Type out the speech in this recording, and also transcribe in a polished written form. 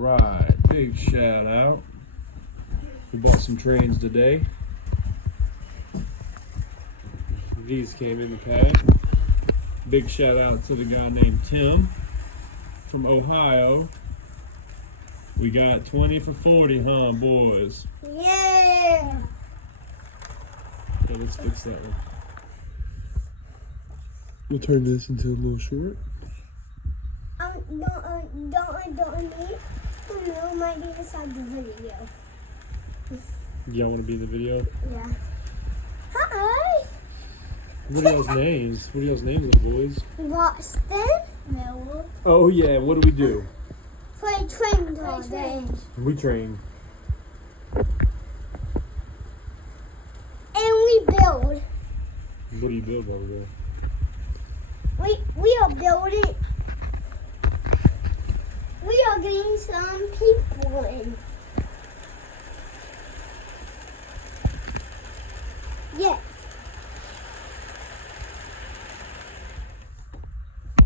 right, big shout out. We bought some trains today. These came in the pack. Big shout out to the guy named Tim from Ohio. We got 20 for 40, huh, boys? Yeah. Okay, let's fix that one. We'll turn this into a little short. Don't need to know my inside the video. Y'all want to be in the video? Yeah. Hi. What are y'all's names? What are y'all's names, little boys? Boston. No. Oh yeah, what do we do? Play trains all day. We train. And we build. What do you build over there? We are building. We are getting some people in. Yeah.